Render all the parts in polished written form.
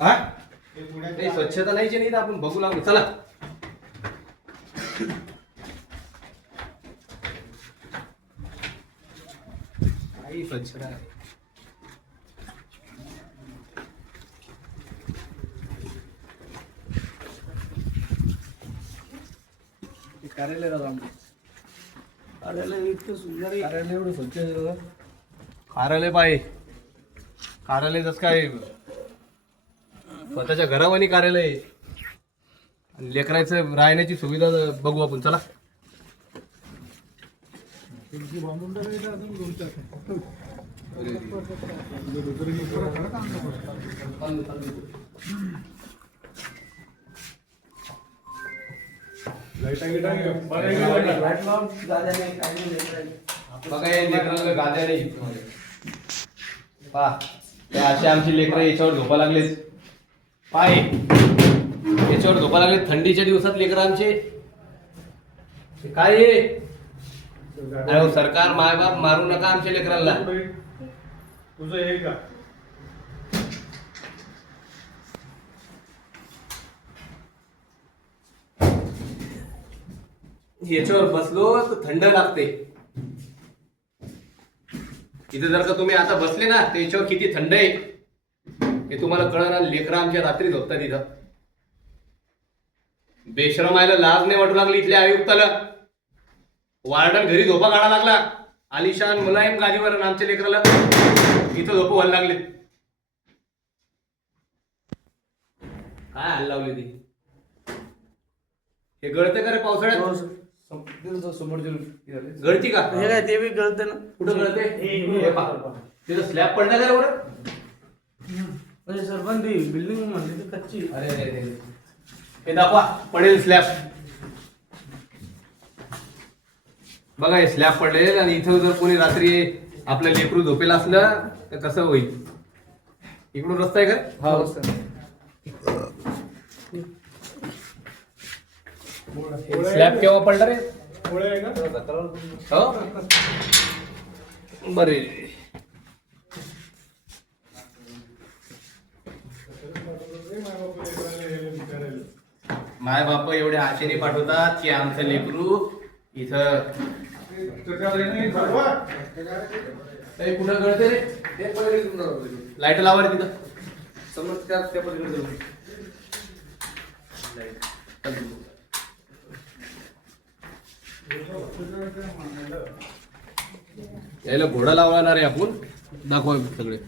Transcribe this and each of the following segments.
हा नाही स्वच्छता नाहीची नाही तर आपण बघू लागलो चला. काही स्वच्छता आहे. कार्यालय कार्यालय इतकं सुंदर आहे. कार्यालय एवढं स्वच्छ आहे दादा. कार्यालय पाहिजे. कार्यालय जसं काय स्वतःच्या घरावानी कार्यालय आहे. आणि लेकरायचं राहण्याची सुविधा बघू आपण चला. बांधून टाकायचं अजून 2-4. बघा हे लेकराला गाद्या नाही पहा ते असे आमची लेकरं याच्यावर झोपा लागलेत. पाय याच्यावर झोपा लागले थंडीच्या दिवसात लेकरं आमचे. काय आहे? अरे सरकार मायबाप मारू नका आमच्या लेकरांना. तुझं हे का याच्यावर बसलो तर थंड लागते. इथे जर का तुम्ही आता बसले ना तर याच्यावर किती थंड आहे हे तुम्हाला कळणार. लेकरं आमच्या रात्री झोपतात इथं. बेशरमायला लाज नाही वाटू लागली इथल्या आयुक्ताला. वार्डन घरी झोपा काढा लागला आलिशान मुलायम गादीवर आमच्या लेकराला इथं झोप व्हायला लागले. काय हाल लावली ती. हे गळते का रे पावसाळ्यात? समोर गळती का? हे काय ते बी गळते ना. कुठं गळते? हे पहा. तिथं स्लॅब पडला का रे वर? म्हणजे सर पण ती बिल्डिंग म्हणली ती कच्ची. अरे हे दाखवा पडेल स्लॅब. बघा हे स्लॅब पडेल आणि इथं जर कोणी रात्री आपलं लेकरू झोपेला असलं तर कसं होईल. इकडून रस्ता आहे का? हा सर. स्लॅब केव्हा पडला रे? हो बरे. माय बाप एवढ्या आशेने पाठवतात की आमचं लेकरू इथं कुठं गळते रे. लाईट लावा रे तिथं. समज त्या पलीकडे यायला घोडा लावणार आहे आपण. दाखवा सगळे.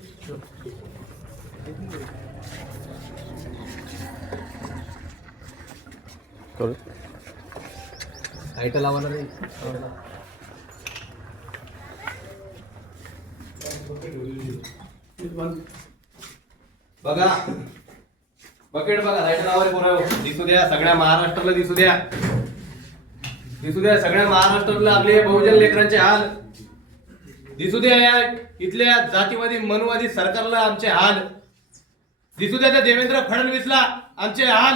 लाईट लावणार आहे. बघा बकेट बघा लाईट लावा रे पोरं. दिसू द्या सगळ्या महाराष्ट्राला दिसू द्या. दिसू द्या सगळ्या महाराष्ट्रातल्या आपले बहुजन लेकरांचे हाल दिसू द्या. या इथल्या जातीवादी मनवादी सरकारला आमचे हाल दिसू द्या. त्या देवेंद्र फडणवीसला आमचे हाल.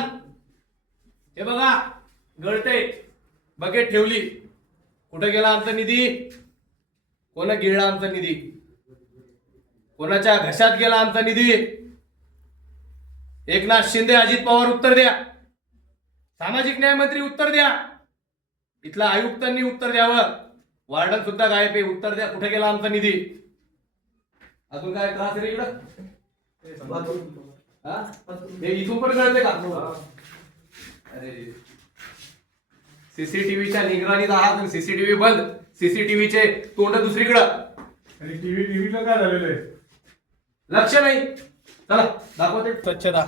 हे बघा गळते. बकेट ठेवली. कुठे गेला आमचा निधी? कोणा गिळला आमचा निधी? कोणाच्या घशात गेला आमचा निधी? एकनाथ शिंदे अजित पवार उत्तर द्या. सामाजिक न्याय मंत्री उत्तर द्या. इथला आयुक्तांनी उत्तर द्यावं. वार्डन सुद्धा गायब आहे. उत्तर द्या कुठे गेला आमचा निधी? अजून काय त्रास रे इकडं? हे इथून पण कळते का? अरे सीसीटीव्हीच्या निगराणीत आहात आणि सीसीटीव्ही बंद. सीसीटीव्हीचे तोंड दुसरीकडं. टीव्हीला काय झालेलं आहे? लक्ष नाही. चला दाखवते स्वच्छता.